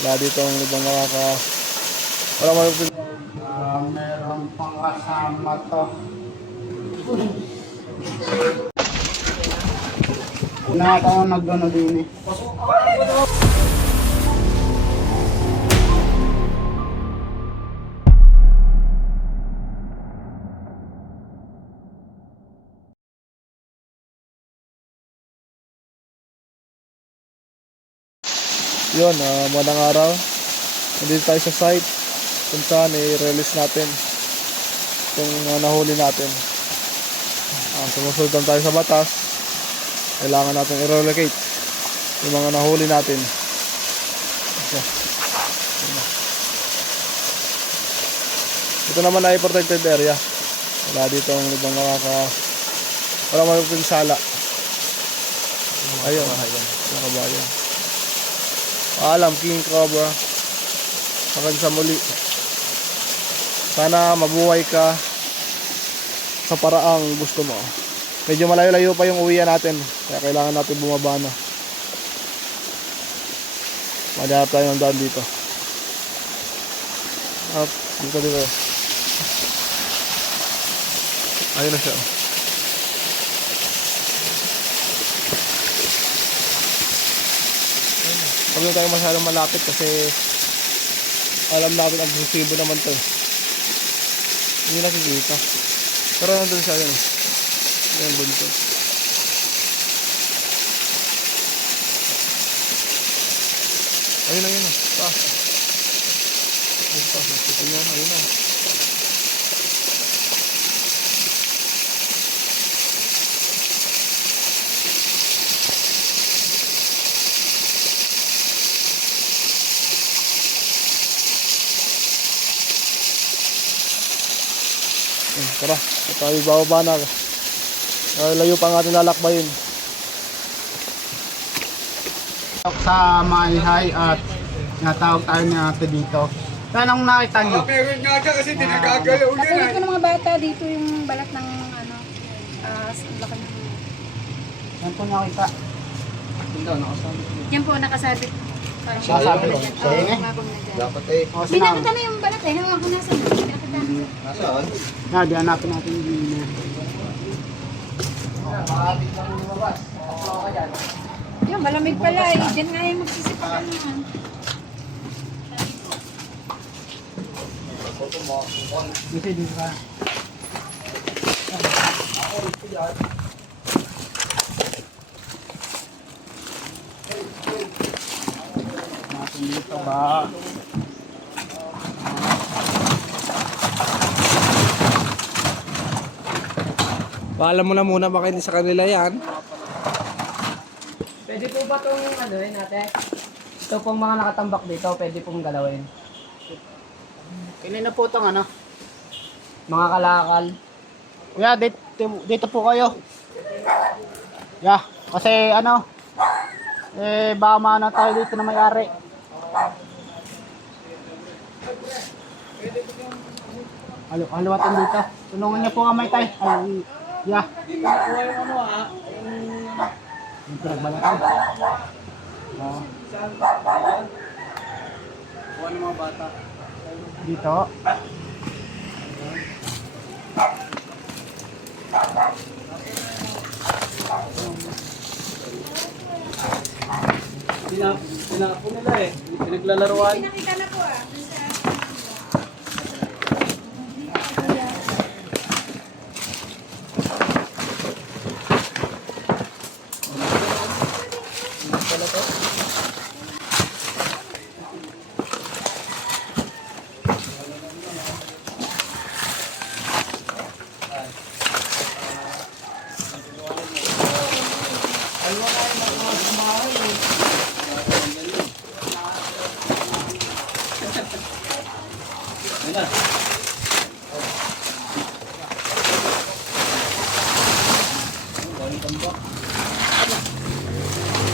Wala dito ang ibang wala magpipil. Meron pang kasama to. Nakaka ko nagano din eh. Yun, magandang araw. Nandito tayo sa site kung saan i-release natin itong nahuli natin. Sumusunod lang tayo sa batas. Kailangan natin i-relocate yung mga nahuli natin. Ito naman ay protected area. Wala dito ang ibang wala magpinsala. Ayun, mga kabayan. Paalam, King Cobra. Hanggang sa muli. Sana mabuhay ka sa paraang gusto mo. Medyo malayo-layo pa yung uwian natin, kaya kailangan natin bumaba na. Maghanap tayo ng daan dito. Dito. Ayun na siya. Huwag na tayo masyadong malapit kasi alam natin ang agresibo naman to. Hindi nakikita. Pero nandun siya yun. Yung bunto. Ayun na yun. Taas. Ayun taas. Nakita niya. Ayun na. Tara, tayo bababa na. Layo pa ang ating lalakbayin. Sa Maayhay at natawag tayo natin dito. Anong nakita niyo? Meron nga dyan kasi tinagagalaw yan. Kapalit ko ng mga bata dito yung balat ng laki ng... Yan po nakita. Yan po, nakasabit. Nakasabit po. Sa yun eh. Dapat eh. Binakita na yung balat eh. Naman ako nasa. Binakita na. Nasaan? Di hanapin natin din. Yan, malamig pala eh. Diyan nga yung magsisipakan naman. Dito ka. Natin dito ba? Paalam mo na muna, baka hindi sa kanila yan. Pwede po ba itong ano yun ate? Ito pong mga nakatambak dito, pwede pong galawin. Kailan na po itong ano? Mga kalakal. Kuya, dito po kayo. Kasi ano, baka maano tayo dito na may-ari. Haliwatin dito. Tulungan niyo po kamay tayo. Yung pinagbalatan. Kuha ng mga bata. Dito. Pinapo nila eh. Pinaglalaruan. Pinakita na po ah.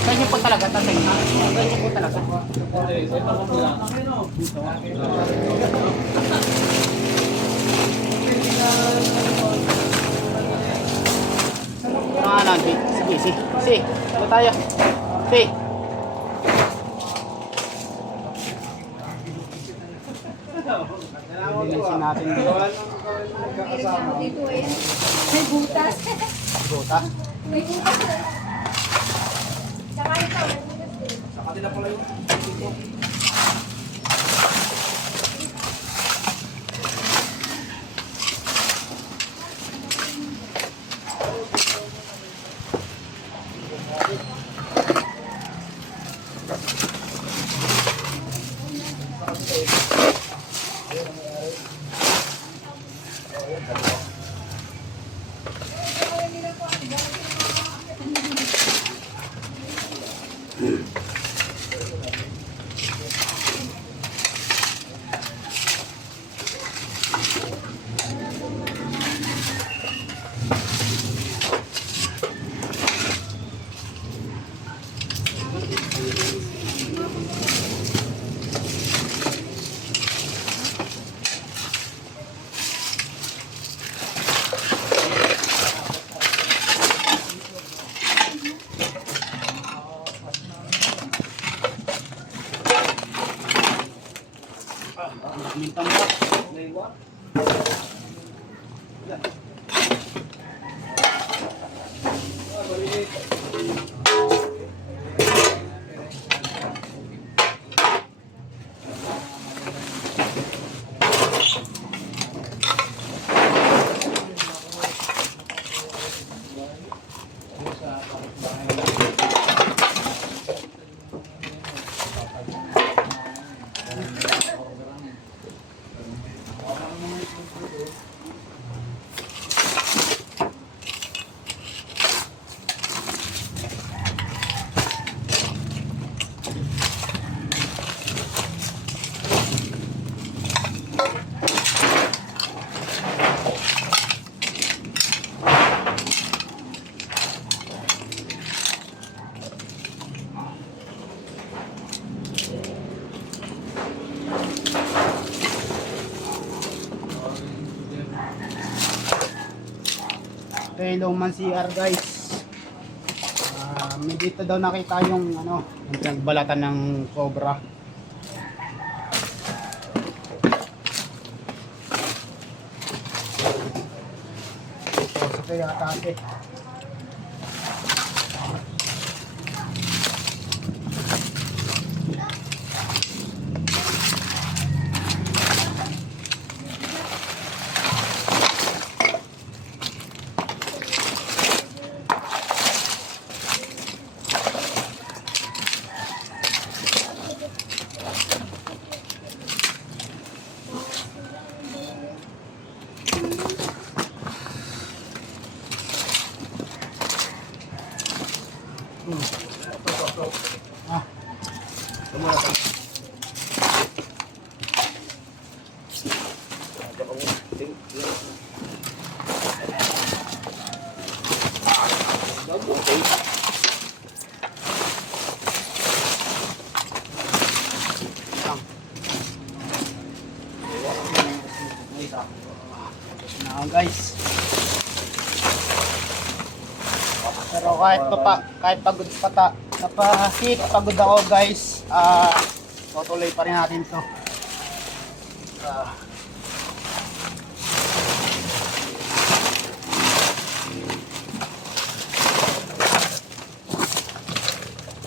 Ganyan po talaga, tatay. Ganyan po talaga. Sige, sige. Ano tayo? Sige. Linisin natin dito. Dito eh. May butas. Buta. May butas. Saka ito, may butas din. Mintang ba? Kay Longman CR guys. May dito daw nakita yung ano, yung pinagbalatan ng cobra. So, kaya ate. Guys. Pero kahit pagod pagod ako guys, tutuloy pa rin natin to.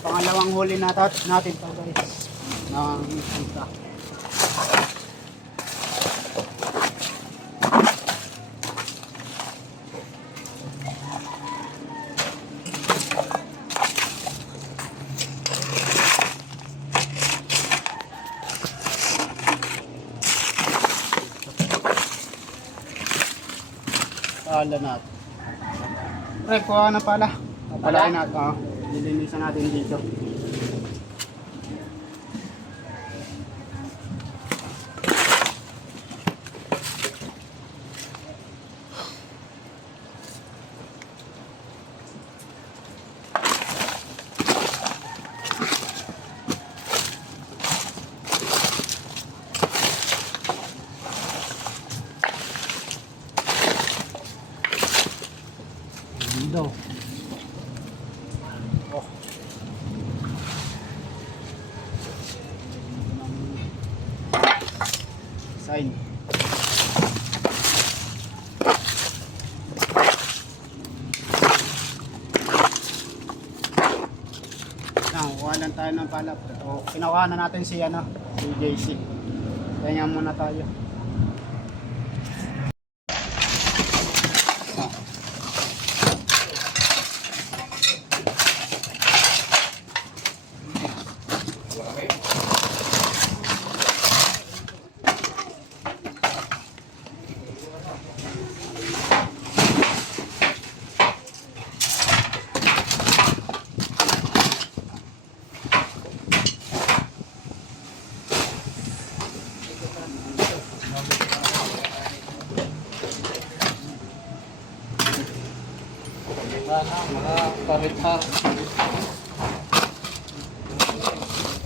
Pangalawang huli natin to guys ng isda. Pala natin. Pre, kuha na pala. Papalain natin. Lilinisan natin dito. Dito. Oh. design. Kuha lang tayo ng palap. So, kinuha na natin si JC. Ganyan muna tayo. Mga paritar.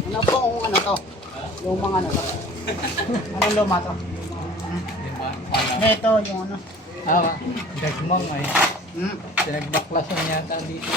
Ano po kung ano to? Lumang ano to? Anong luma to? Ito yung ano. Dagmang ay. Hmm. Pinagbaklasan yata dito.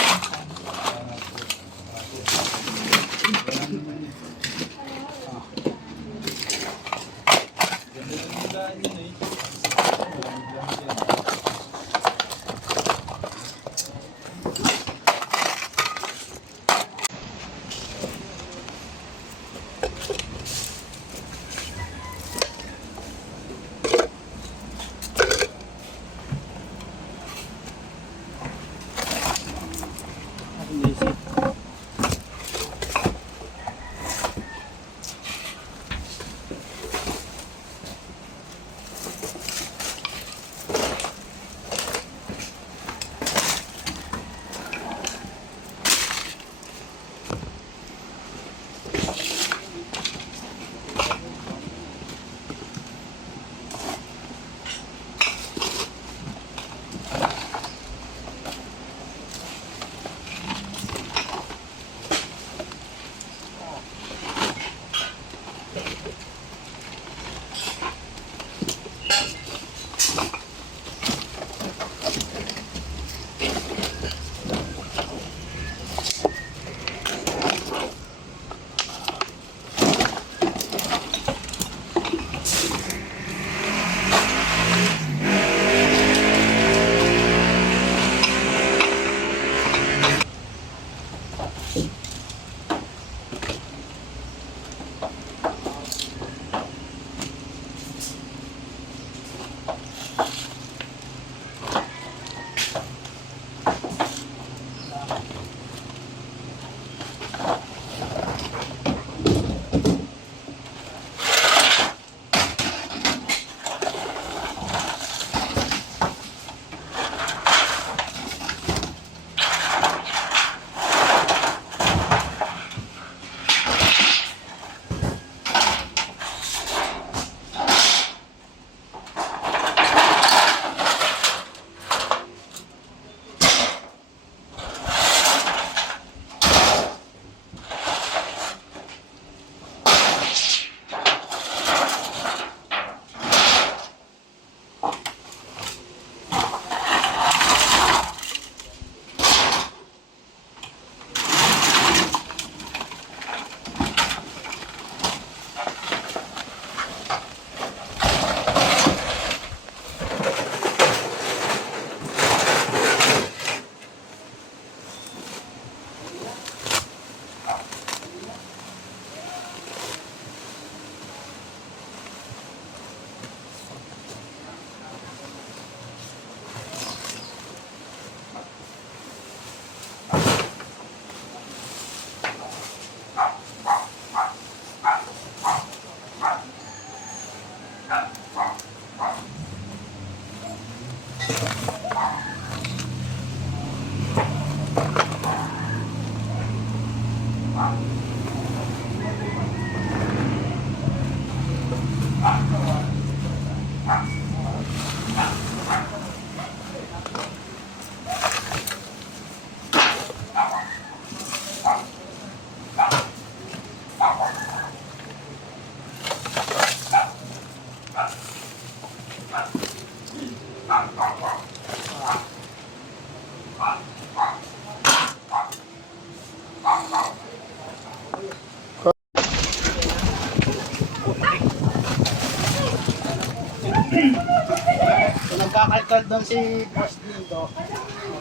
Kung nagkakalkal doon si Boss dito,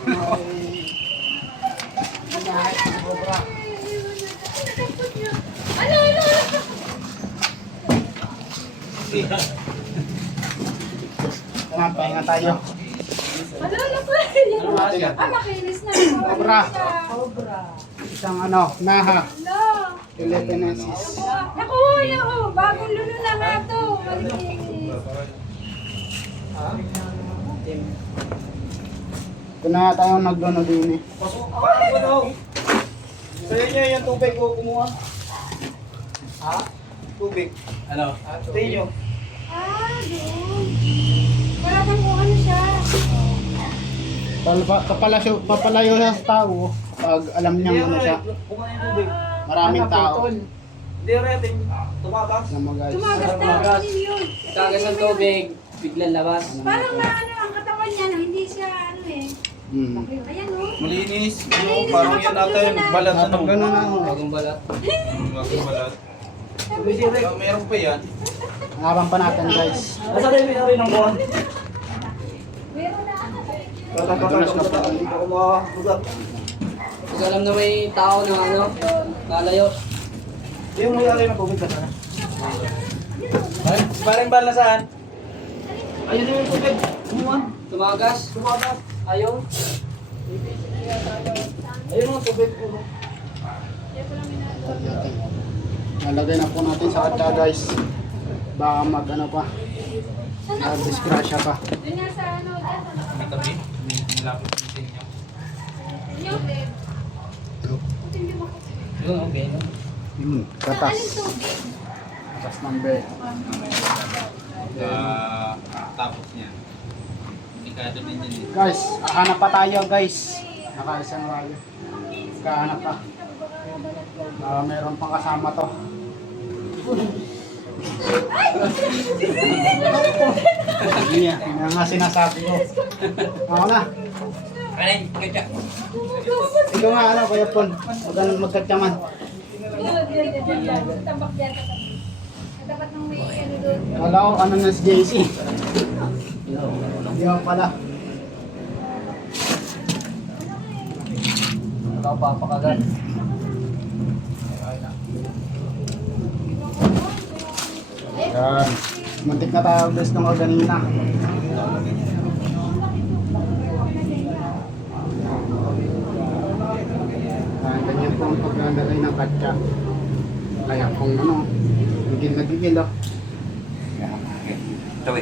ay hinahay si Cobra. Tama, pahinga tayo. Makinis na. Cobra. Isang naha. Philippinesis. Naku, yun. Bagong luno na nga to. Malinis. Ito na nga tayo nagdono din eh. Sa inyo yung tubig ko kumuha. Ha? Tubig. Ano? Sa inyo. Doon. Wala kang kung ano siya. Papalayo siya sa tao pag alam niya ano siya. Kumuha yung tubig. Maraming tao Hindi rin. Tumagas. na mag-ayos. Tumagas na. Tumagas. Ano yun? Kagas ng tubig, biglang labas. Parang maano ang katawan niya na hindi siya ano eh. Hmm. Ayan oh. Malinis. Malinis, Parang yan natin. Balat ano. Ganun na. Bagong balat. Bagong balat. Meron pa yan. Habang pa natin guys. Nasa rin rin ng buwan. Meron na. Madulas na po. Hindi ko makakulat. Pag alam na may tao na lalayo. Yung may ng tubig ka sana. Parang bal na saan? Ayun yung tubig. Kumuha. Tumagas. Tumagas. Ayaw. Ayun yung tubig. Nalagay na po natin sa katsa guys. Baka pa. Disgrasya pa. Doon nga sa ano. May tabi. May malapit yung tinyo. Yung bed. Yun, okay. Katas. Katas ng bed. Tapos niya. Delikado din yun. Guys, hanap pa tayo guys. Nakaisang rayo. Kahanap pa. Meron pang kasama to. Yan nga sinasabi ko. Ako na. Alin, kaya. Ikaw nga Kuya Pon. Magkatyaman. Tambak dyan. Dapat nung may ano doon. Kala ko na si JC. Hindi mo pala. Ikaw papakagat. Yan. Muntik na tayo guys ng organina. Ganyan po ang paglalagay ng katsa. Kaya kung gigil na gigil oh. Tawi.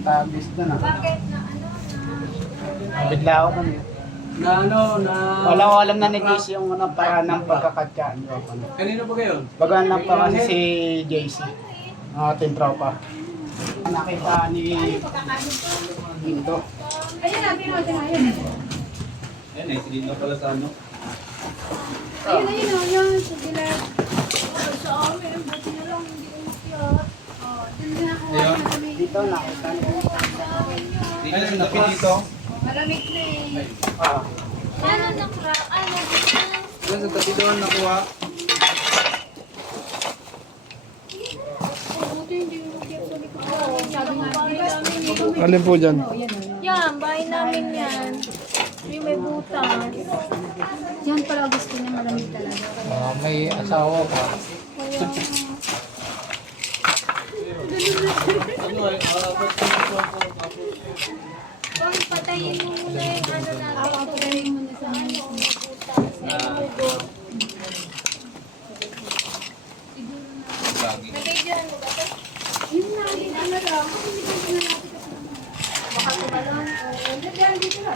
Tayo guys na na. Bakit na ano na? Bigla ako kami. Wala ko alam na ni Casey yung paraan ng pagkakatsa. Kanino pa kayo? Bagaan lang pa kasi si JC. Ang ating tropa. Nakita ni Ginto. Ayun na, pinodin na yun. Yan eh, silid na pala sa ano. Ayun o, yun. Sa dilag. Sa amin, buti na lang, hindi umakyat. Dun na ako. Ayun. Dito nakita ni Dito sa tabi dito. Malamig na eh. Ano na crack? Ano Doon sa tabi doon nakuha. buti hindi umakyat sa likod. Sabi nga, hindi kami. Alin po dyan? Yan, bahay namin yan. Yung may butas. Yan pala gusto niya malamig talaga. May asawa pa. Kaya... Kung patayin mo muna yung ano natin. Patayin mo na sa ano. Butas. Lagay dyan. Yun na, hindi na lang. Hindi ko na natin kasi naman. Baka tumalon. Lagyan dito na.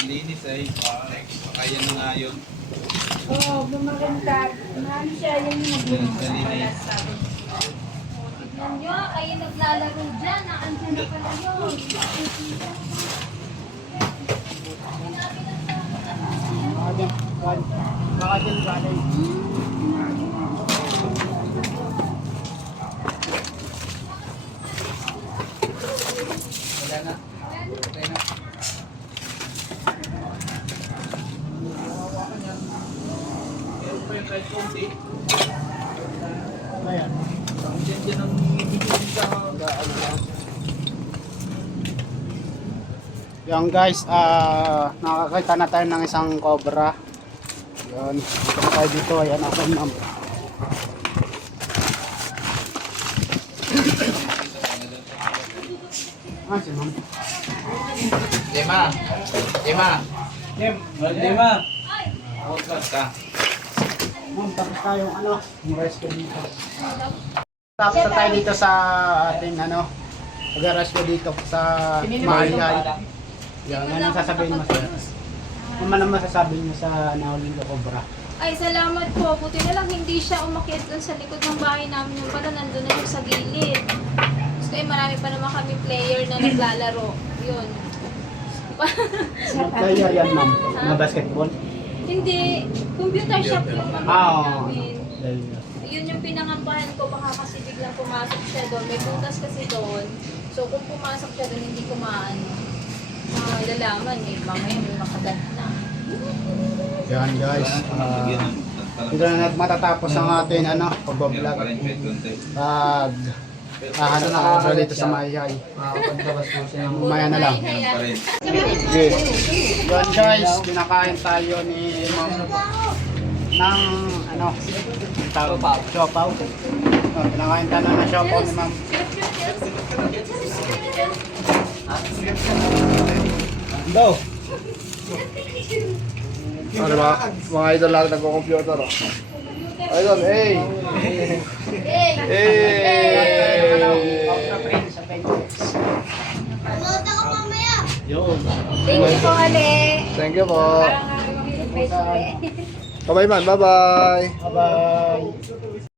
Linis ay. Kaya na nga yun. Oo, bumagantag. Ano siya, yan yung Linis. Tignan nyo, kayo naglalaro dyan. Naandyan na pala yun. Baka dyan galing. Wala na. Ayan. Yan guys, nakakita na tayo ng isang cobra. Yan, dito na tayo dito. Ayan ako ma'am. Si ma'am. Lima. Ma'am, tapos tayong yung rescue dito. Tapos na tayo dito sa ating mag-rescue dito sa Maayay. Yan, anong sasabihin mo sir? Ano masasabi niyo sa nahuling na cobra? Ay, salamat po. Buti na lang hindi siya umakyat dun sa likod ng bahay namin. Yung pala, nandun na yung sa gilid. Gusto marami pa naman kami player na naglalaro. Yun. Player yan ma'am, na basketball. Hindi. Computer shop yung mga Oo. namin. Yun yung pinangambahan ko. Baka kasi biglang pumasok siya doon. May butas kasi doon. So, kung pumasok siya doon, hindi ko lalaman eh. Mamaya may makagat na. Yan guys, dito na matatapos ang ating pag-vlog. Na ako dito sa Maayay. Makakapagtabas po siya ng Mamaya na lang. Okay. Yan guys, pinakain tayo ni ma'am ng siopaw. Pinakain tayo ng siopaw ni ma'am. Ando. Ano ba? Mga idol lang nagko-computer. Idol, hey! Thank you po, Ale. Thank you po. Parang Bye-bye man. Bye-bye. Bye-bye.